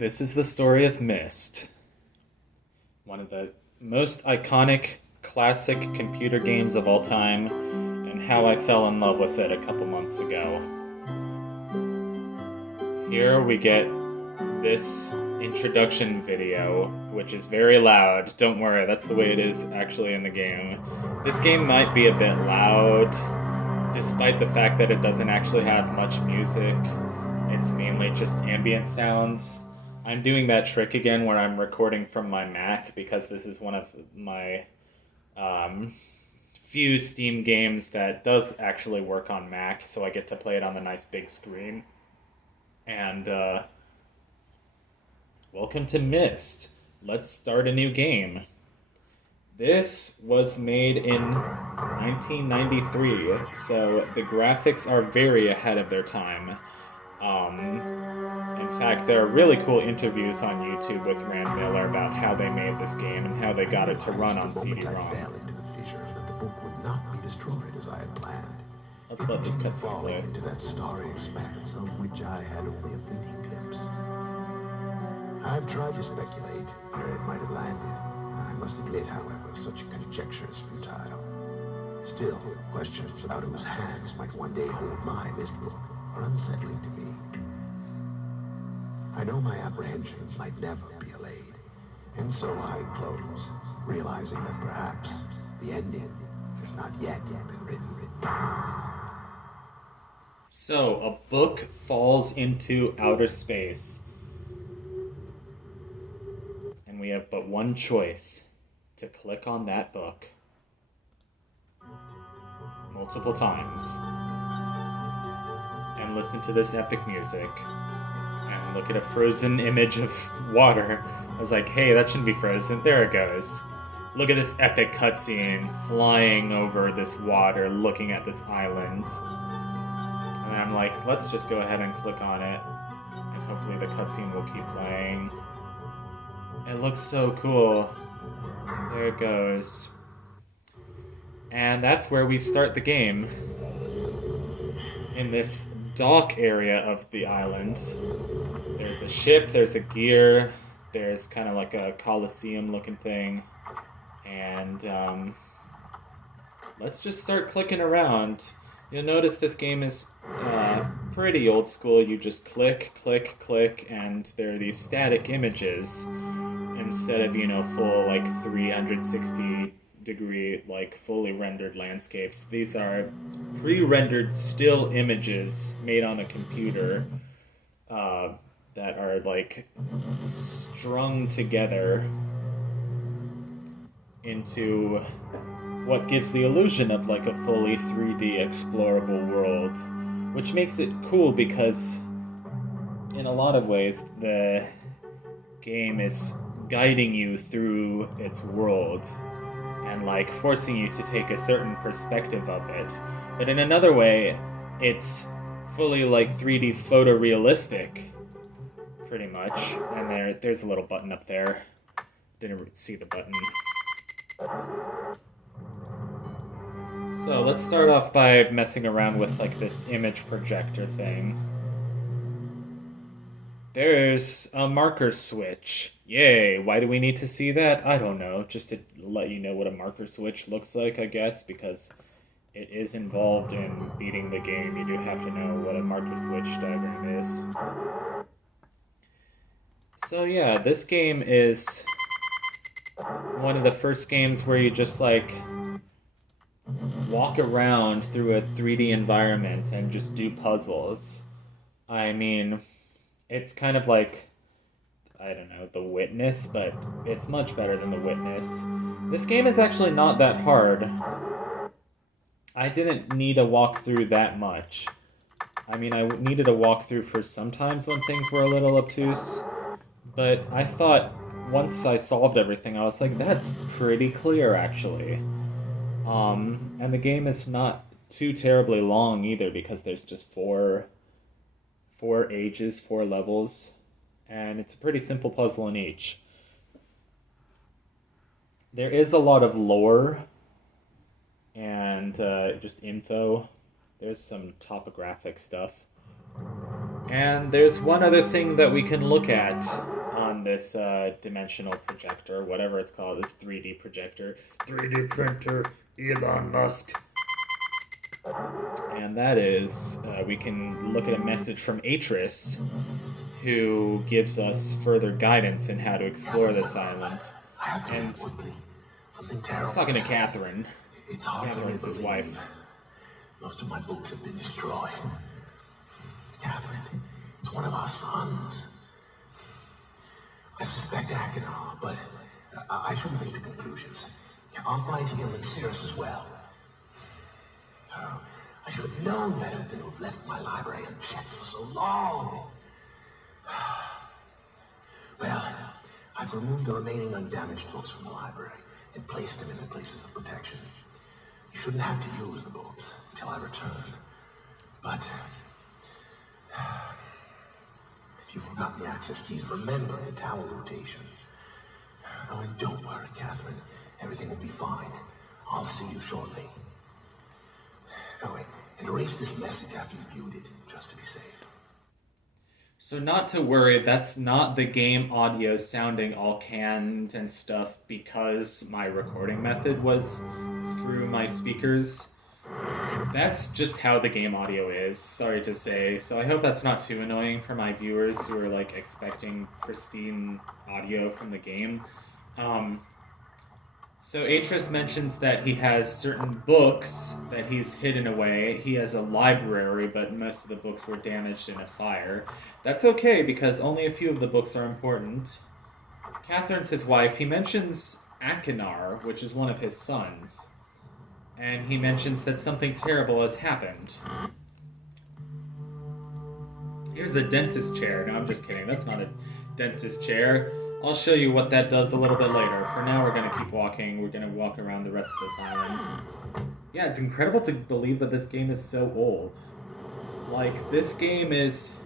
This is the story of MYST, one of the most iconic classic computer games of all time, and how I fell in love with it a couple months ago. Here we get this introduction video, which is very loud. Don't worry, that's the way it is actually in the game. This game might be a bit loud, despite the fact that it doesn't actually have much music. It's mainly just ambient sounds. I'm doing that trick again where I'm recording from my Mac because this is one of my few Steam games that does actually work on Mac, so I get to play it on the nice big screen. And welcome to MYST. Let's start a new game. This was made in 1993, so the graphics are very ahead of their time. In fact, there are really cool interviews on YouTube with Rand Miller about how they made this game and how they got it to run on CD-ROM. Let's let this cutscene play. Into that starry expanse of which I had only a fleeting glimpse. I've tried to speculate where it might have landed. I must admit, however, such conjecture is futile. Still, questions about whose hands might one day hold my MYST book are unsettling to me. I know my apprehensions might never be allayed, and so I close, realizing that perhaps the ending has not yet been written. So, a book falls into outer space. And we have but one choice: to click on that book multiple times and listen to this epic music and look at a frozen image of water. I was like, hey, that shouldn't be frozen. There it goes. Look at this epic cutscene flying over this water, looking at this island. And I'm like, let's just go ahead and click on it, and hopefully the cutscene will keep playing. It looks so cool. There it goes. And that's where we start the game. In this dock area of the island. There's a ship, there's a gear, there's kind of like a coliseum looking thing. And let's just start clicking around. You'll notice this game is pretty old school. You just click, click, click, and there are these static images instead of, full, 360-degree, fully rendered landscapes. These are pre-rendered still images made on a computer that are, strung together into what gives the illusion of a fully 3D explorable world, which makes it cool because in a lot of ways the game is guiding you through its world and forcing you to take a certain perspective of it. But in another way, it's fully 3D photorealistic, pretty much. And there's a little button up there. Didn't see the button. So let's start off by messing around with this image projector thing. There's a marker switch. Yay, why do we need to see that? I don't know, just to let you know what a marker switch looks like, I guess, because it is involved in beating the game. You do have to know what a marker switch diagram is. So yeah, this game is one of the first games where you just walk around through a 3D environment and just do puzzles. I mean, it's kind of I don't know, The Witness, but it's much better than The Witness. This game is actually not that hard. I didn't need a walkthrough that much. I mean, I needed a walkthrough for sometimes when things were a little obtuse, but I thought once I solved everything, I was like, that's pretty clear, actually. And the game is not too terribly long either, because there's just four ages, 4 levels, and it's a pretty simple puzzle in each. There is a lot of lore and just info. There's some topographic stuff. And there's one other thing that we can look at on this dimensional projector, whatever it's called, this 3D projector. 3D printer, Elon Musk. And that is, we can look at a message from Atris, who gives us further guidance in how to explore this island. I have to And leave quickly. Something he's terrible. talking to Catherine. It's hard for me Catherine's to his believe. wife. Most of my books have been destroyed. Catherine, it's one of our sons. I suspect Achenar, but I shouldn't leap to conclusions. I'll find him and Cirrus as well. Oh, I should have known better than to have left my library unchecked for so long. Well, I've removed the remaining undamaged books from the library and placed them in their places of protection. You shouldn't have to use the books until I return. But if you've forgotten the access keys, remember the tower rotation. Oh, and don't worry, Catherine. Everything will be fine. I'll see you shortly. Oh, wait, and erase this message after you viewed it, just to be safe. So not to worry, that's not the game audio sounding all canned and stuff because my recording method was through my speakers. That's just how the game audio is, sorry to say. So I hope that's not too annoying for my viewers who are like expecting pristine audio from the game. So Atris mentions that he has certain books that he's hidden away. He has a library, but most of the books were damaged in a fire. That's okay, because only a few of the books are important. Catherine's his wife. He mentions Achenar, which is one of his sons. And he mentions that something terrible has happened. Here's a dentist chair. No, I'm just kidding. That's not a dentist chair. I'll show you what that does a little bit later. For now, we're going to keep walking. We're going to walk around the rest of this island. Yeah, it's incredible to believe that this game is so old. Like, this game is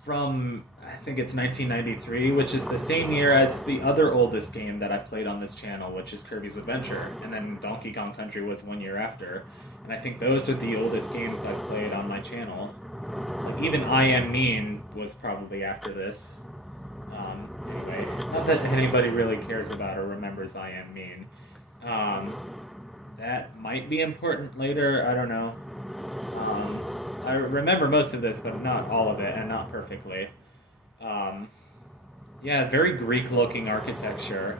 from, I think it's 1993, which is the same year as the other oldest game that I've played on this channel, which is Kirby's Adventure. And then Donkey Kong Country was 1 year after. And I think those are the oldest games I've played on my channel. Like, even I Am Mean was probably after this. Anyway, not that anybody really cares about or remembers I Am Mean. That might be important later, I don't know. I remember most of this, but not all of it, and not perfectly. Yeah, very Greek-looking architecture.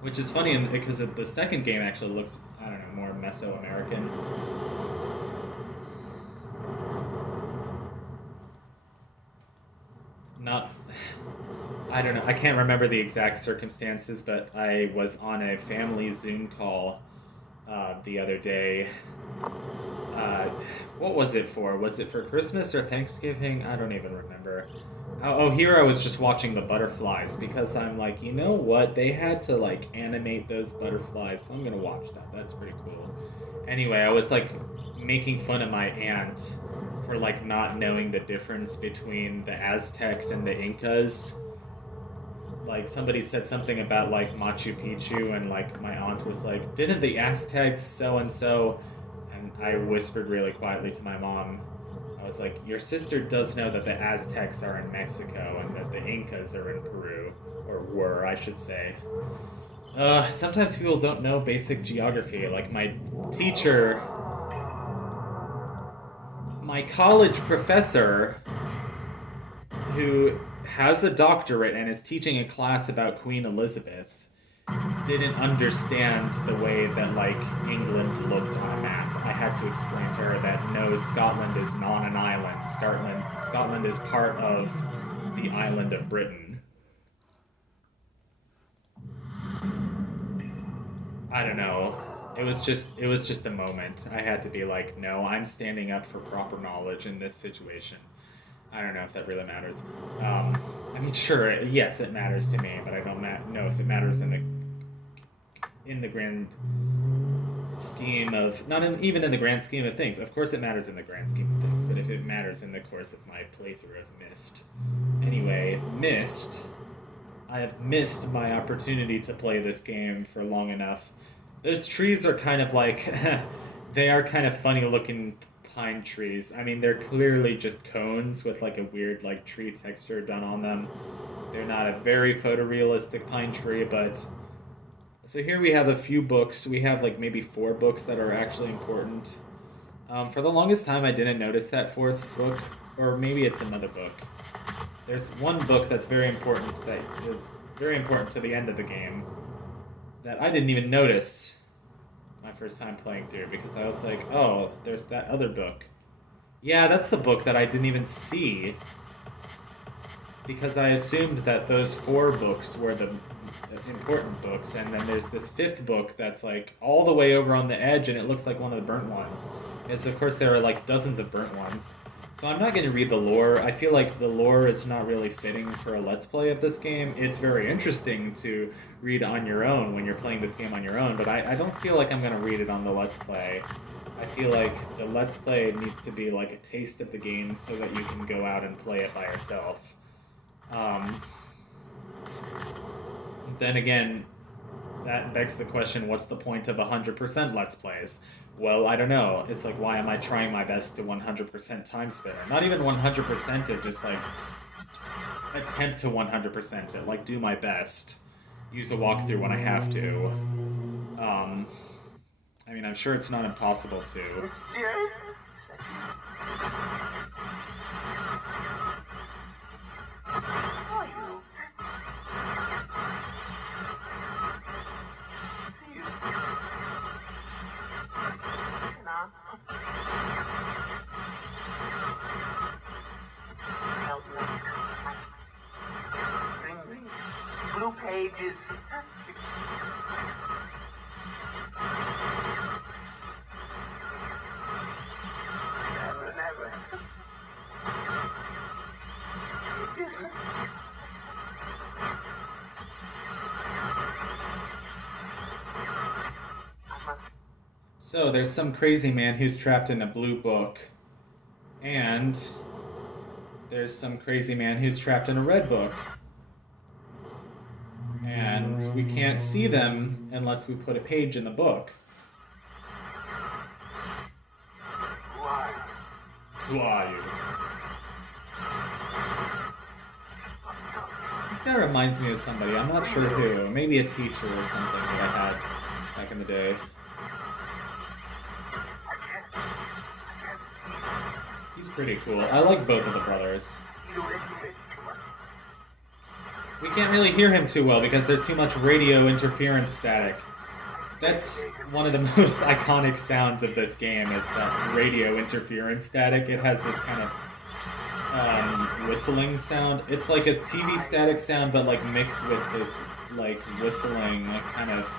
Which is funny because the second game actually looks, I don't know, more Mesoamerican. Not, I don't know, I can't remember the exact circumstances, but I was on a family Zoom call the other day. What was it for? Was it for Christmas or Thanksgiving? I don't even remember. Oh, here I was just watching the butterflies because I'm like, you know what? They had to like animate those butterflies, so I'm gonna watch that. That's pretty cool. Anyway, I was like making fun of my aunt for like not knowing the difference between the Aztecs and the Incas. Like somebody said something about like Machu Picchu, and like my aunt was like, "Didn't the Aztecs so and so?" And I whispered really quietly to my mom. I was like, "Your sister does know that the Aztecs are in Mexico and that the Incas are in Peru, or were, I should say." Sometimes people don't know basic geography. Like my teacher, my college professor, who has a doctorate and is teaching a class about Queen Elizabeth, didn't understand the way that like England looked on a map. I had to explain to her that no, Scotland is not an island. Scotland is part of the island of Britain. I don't know. It was just a moment. I had to be like, no, I'm standing up for proper knowledge in this situation. I don't know if that really matters. I mean, sure, yes, it matters to me, but I don't know if it matters in the grand scheme of even in the grand scheme of things. Of course, it matters in the grand scheme of things, but if it matters in the course of my playthrough of MYST. Anyway, MYST. I have missed my opportunity to play this game for long enough. Those trees are kind of like They are kind of funny looking pine trees. I mean, they're clearly just cones with like a weird like tree texture done on them. They're not a very photorealistic pine tree, but so here we have a few books. We have like maybe four books that are actually important. For the longest time, I didn't notice that fourth book, or maybe it's another book. There's one book that's very important that is very important to the end of the game that I didn't even notice my first time playing through because I was like, oh, there's that other book. Yeah, that's the book that I didn't even see because I assumed that those four books were the important books, and then there's this fifth book that's like all the way over on the edge, and it looks like one of the burnt ones. Is of course there are like dozens of burnt ones. So I'm not going to read the lore. I feel like the lore is not really fitting for a let's play of this game. It's very interesting to read on your own when you're playing this game on your own, but I don't feel like I'm going to read it on the let's play. I feel like the let's play needs to be like a taste of the game so that you can go out and play it by yourself. Then again, that begs the question, what's the point of 100% let's plays? Well, I don't know. It's like, why am I trying my best to 100% time spinner? Not even 100% it, just like attempt to 100% it. Like, do my best. Use a walkthrough when I have to. I mean, I'm sure it's not impossible to. Blue pages. Never. So there's some crazy man who's trapped in a blue book, and there's some crazy man who's trapped in a red book. And we can't see them unless we put a page in the book. Who are you? This guy reminds me of somebody. I'm not sure who. Maybe a teacher or something that I had back in the day. He's pretty cool. I like both of the brothers. We can't really hear him too well because there's too much radio interference static. That's one of the most iconic sounds of this game, is that radio interference static. It has this kind of whistling sound. It's like a TV static sound, but like mixed with this like whistling, like kind of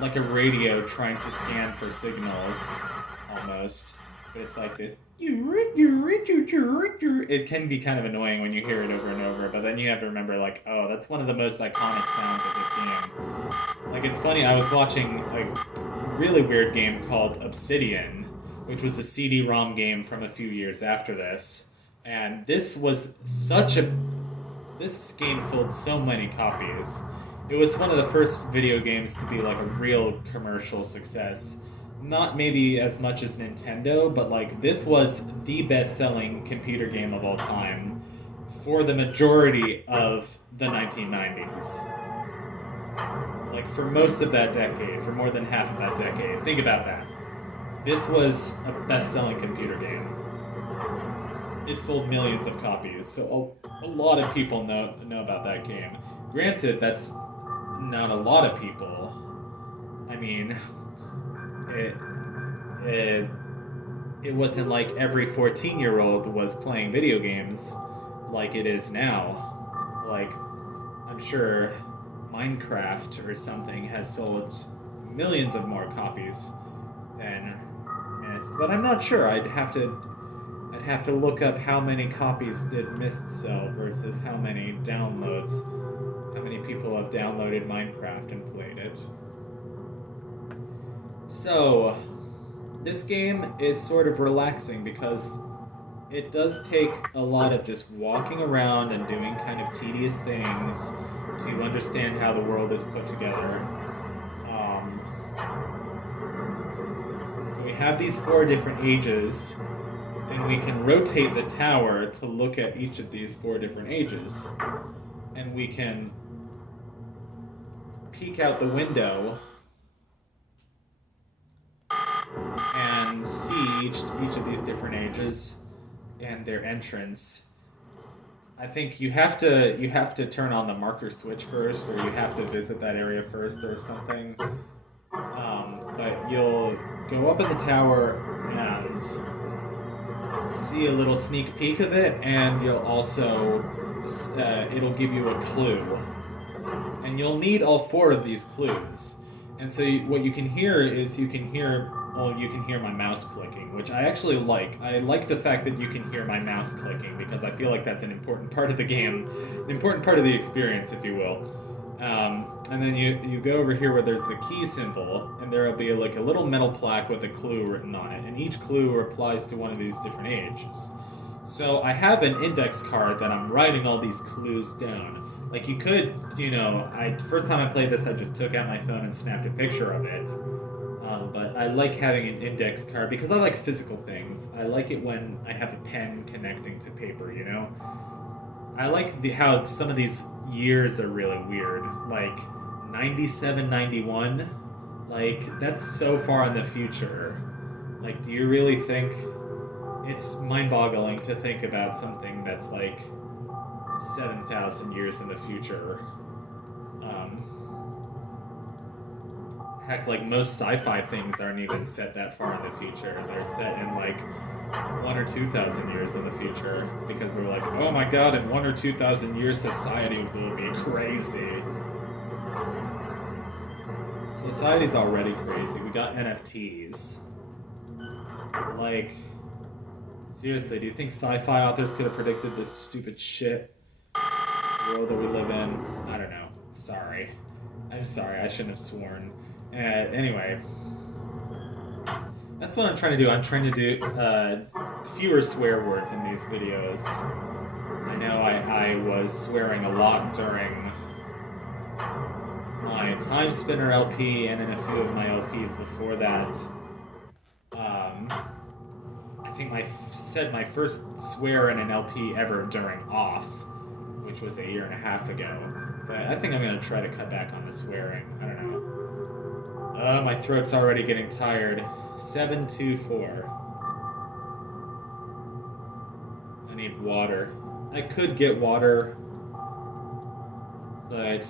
like a radio trying to scan for signals, almost. But it's like this. It can be kind of annoying when you hear it over and over, but then you have to remember, like, oh, that's one of the most iconic sounds of this game. Like, it's funny, I was watching a really weird game called Obsidian, which was a CD-ROM game from a few years after this, and this game sold so many copies. It was one of the first video games to be like a real commercial success. Not maybe as much as Nintendo, but like this was the best-selling computer game of all time for the majority of the 1990s. Like for most of that decade, for more than half of that decade. Think about that. This was a best-selling computer game. It sold millions of copies, so a lot of people know about that game. Granted, that's not a lot of people. I mean, it wasn't like every 14-year-old was playing video games like it is now. Like, I'm sure Minecraft or something has sold millions of more copies than MYST, but I'm not sure. I'd have to look up how many copies did MYST sell versus how many downloads. How many people have downloaded Minecraft and played it. So, this game is sort of relaxing because it does take a lot of just walking around and doing kind of tedious things to understand how the world is put together. So we we have these 4 different ages, and we can rotate the tower to look at each of these 4 different ages. And we can peek out the window and see each of these different ages and their entrance. I think you have to turn on the marker switch first, or you have to visit that area first, or something. But you'll go up in the tower and see a little sneak peek of it, and you'll also it'll give you a clue, and you'll need all 4 of these clues. And so what you can hear is you can hear my mouse clicking, which I actually like. I like the fact that you can hear my mouse clicking, because I feel like that's an important part of the game, an important part of the experience, if you will. And then you go over here where there's the key symbol, and there will be like a little metal plaque with a clue written on it, and each clue applies to one of these different ages. So I have an index card that I'm writing all these clues down. Like, you could, first time I played this, I just took out my phone and snapped a picture of it. But I like having an index card because I like physical things. I like it when I have a pen connecting to paper, I like how some of these years are really weird. Like, 97, 91, like, that's so far in the future. Like, do you really think... It's mind-boggling to think about something that's like 7,000 years in the future. Heck, like, most sci-fi things aren't even set that far in the future. They're set in like 1 or 2,000 years in the future, because they're like, oh my god, in 1 or 2,000 years society will be crazy. Society's already crazy. We got NFTs. Like, seriously, do you think sci-fi authors could have predicted this stupid shit? This world that we live in? I don't know. Sorry. I'm sorry, I shouldn't have sworn. Anyway. That's what I'm trying to do. I'm trying to do fewer swear words in these videos. I know I was swearing a lot during my Time Spinner LP and in a few of my LPs before that. I think I said my first swear in an LP ever during Off, which was 1.5 years ago. But I think I'm going to try to cut back on the swearing. I don't know. My throat's already getting tired. 724. I need water. I could get water, but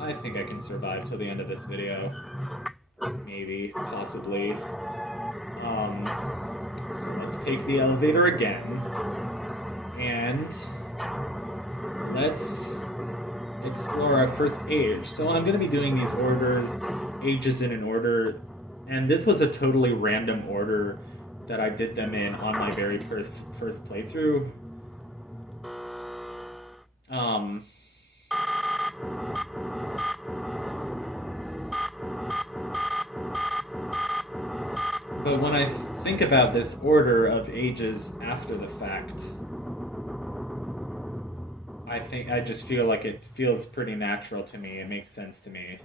I think I can survive till the end of this video. Maybe, possibly. So let's take the elevator again, and let's explore our first age. So I'm going to be doing these ages in an order, and this was a totally random order that I did them in on my very first playthrough. But when I think about this order of ages after the fact, I just feel like it feels pretty natural to me. It makes sense to me.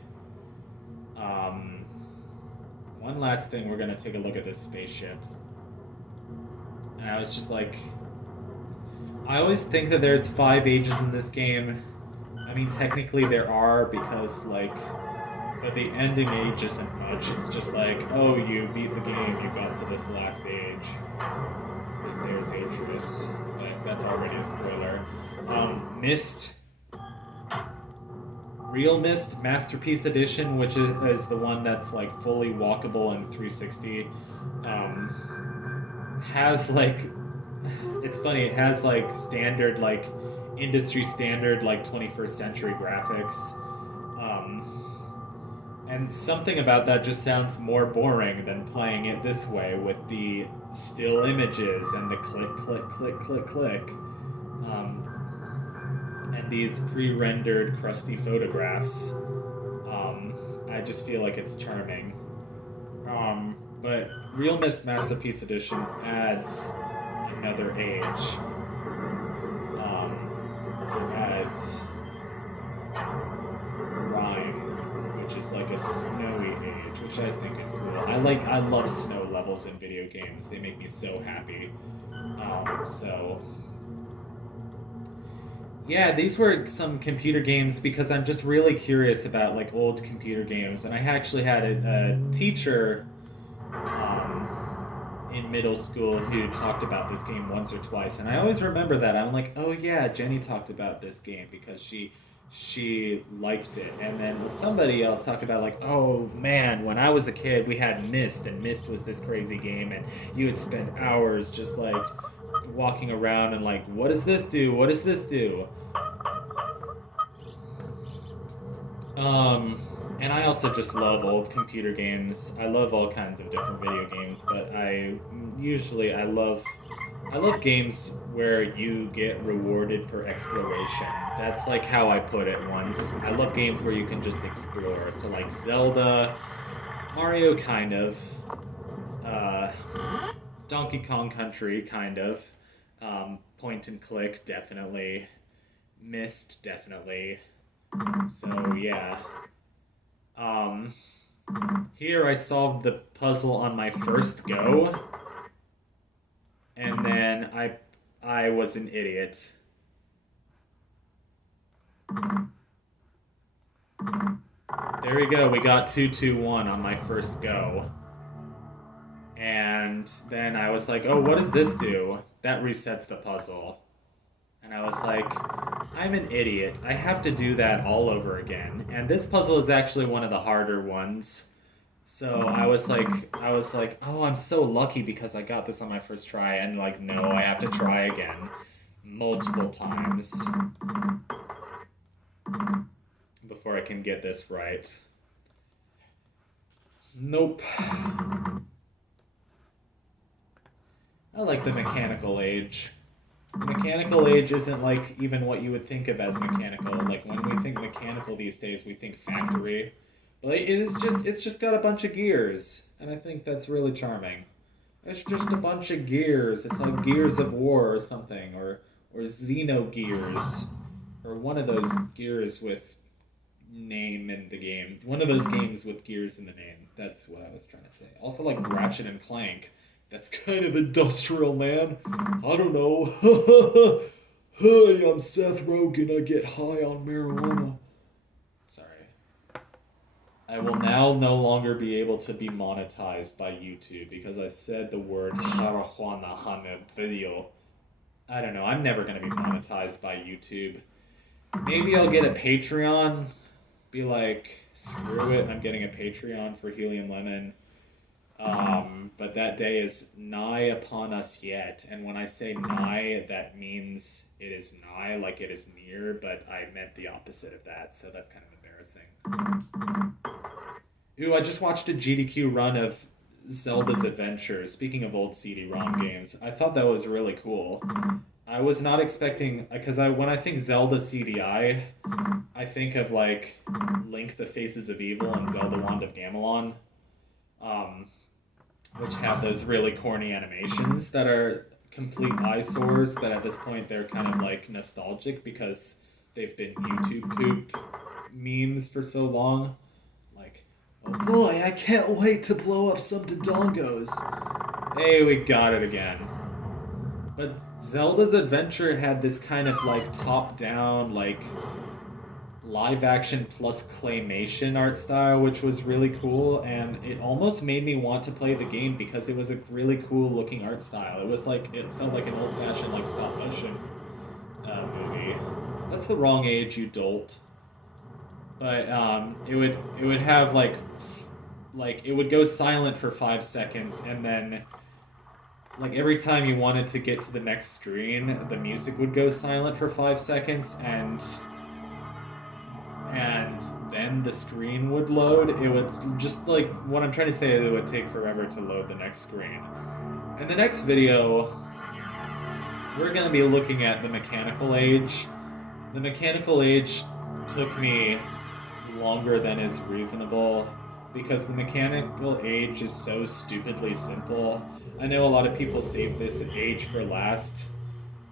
One last thing, we're gonna take a look at this spaceship. And I was just like, I always think that there's 5 ages in this game. I mean, technically there are, because like, but the ending age isn't much. It's just like, oh, you beat the game, you got to this last age. And there's Atreus. But that's already a spoiler. MYST. Real MYST Masterpiece Edition, which is the one that's like fully walkable in 360, has like, it's funny, it has like standard, like industry standard, like 21st century graphics. And something about that just sounds more boring than playing it this way with the still images and the click, click, click, click, click. And these pre-rendered crusty photographs. I just feel like it's charming. But Real MYST Masterpiece Edition adds another age. It adds rhyme, which is like a snowy age, which I think is cool. I love snow levels in video games. They make me so happy. So yeah, these were some computer games because I'm just really curious about like old computer games, and I actually had a teacher in middle school who talked about this game once or twice, and I always remember that. I'm like, oh yeah, Jenny talked about this game because she liked it, and then somebody else talked about like, oh man, when I was a kid, we had MYST, and MYST was this crazy game, and you would spend hours just like walking around and like, what does this do? What does this do? And I also just love old computer games. I love all kinds of different video games, but I love games where you get rewarded for exploration. That's like how I put it once. I love games where you can just explore. So like Zelda, Mario kind of, uh, Donkey Kong Country kind of, point and click definitely, MYST definitely. So yeah. Um, Here I solved the puzzle on my first go, and then I was an idiot. There we go. We got 2-2-1 on my first go. And then I was like, "Oh, what does this do?" That resets the puzzle. And I was like, I'm an idiot. I have to do that all over again. And this puzzle is actually one of the harder ones. So I was like, oh, I'm so lucky because I got this on my first try. And like, no, I have to try again multiple times before I can get this right. Nope. I like the mechanical age. Mechanical age isn't like even what you would think of as mechanical. Like when we think mechanical these days, we think factory. But it's just got a bunch of gears, and I think that's really charming. It's just a bunch of gears. It's like Gears of War or something, or Xenogears, or one of those gears with name in the game. One of those games with gears in the name. That's what I was trying to say. Also like Ratchet and Clank. That's kind of industrial, man. I don't know. Hey, I'm Seth Rogen. I get high on marijuana. Sorry. I will now no longer be able to be monetized by YouTube because I said the word marijuana on a video. I don't know. I'm never going to be monetized by YouTube. Maybe I'll get a Patreon. Be like, screw it. I'm getting a Patreon for Helium Lemon. But that day is nigh upon us yet. And when I say nigh, that means it is nigh, like it is near, but I meant the opposite of that, so that's kind of embarrassing. Ooh, I just watched a GDQ run of Zelda's Adventure. Speaking of old CD-ROM games, I thought that was really cool. I was not expecting, because when I think Zelda CDI, I think of like Link the Faces of Evil and Zelda Wand of Gamelon. Which have those really corny animations that are complete eyesores, but at this point they're kind of like nostalgic because they've been YouTube poop memes for so long. Like, oh boy, I can't wait to blow up some Dodongos. Hey, we got it again. But Zelda's Adventure had this kind of like top-down, like live action plus claymation art style, which was really cool, and it almost made me want to play the game because it was a really cool looking art style. It felt like an old fashioned like stop motion movie. That's the wrong age, you dolt. But it would have like it would go silent for 5 seconds, and then like every time you wanted to get to the next screen, the music would go silent for 5 seconds, and then the screen would load. It would just like what I'm trying to say, it would take forever to load the next screen. In the next video, we're going to be looking at the mechanical age. The mechanical age took me longer than is reasonable because the mechanical age is so stupidly simple. I know a lot of people save this age for last,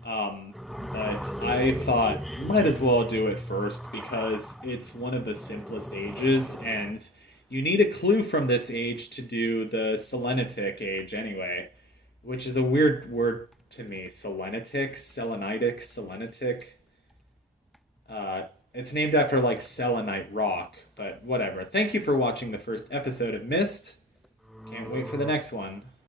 but I thought might as well do it first because it's one of the simplest ages, and you need a clue from this age to do the Selenitic age anyway, which is a weird word to me. Selenitic. It's named after like selenite rock, but whatever. Thank you for watching the first episode of MYST. Can't wait for the next one.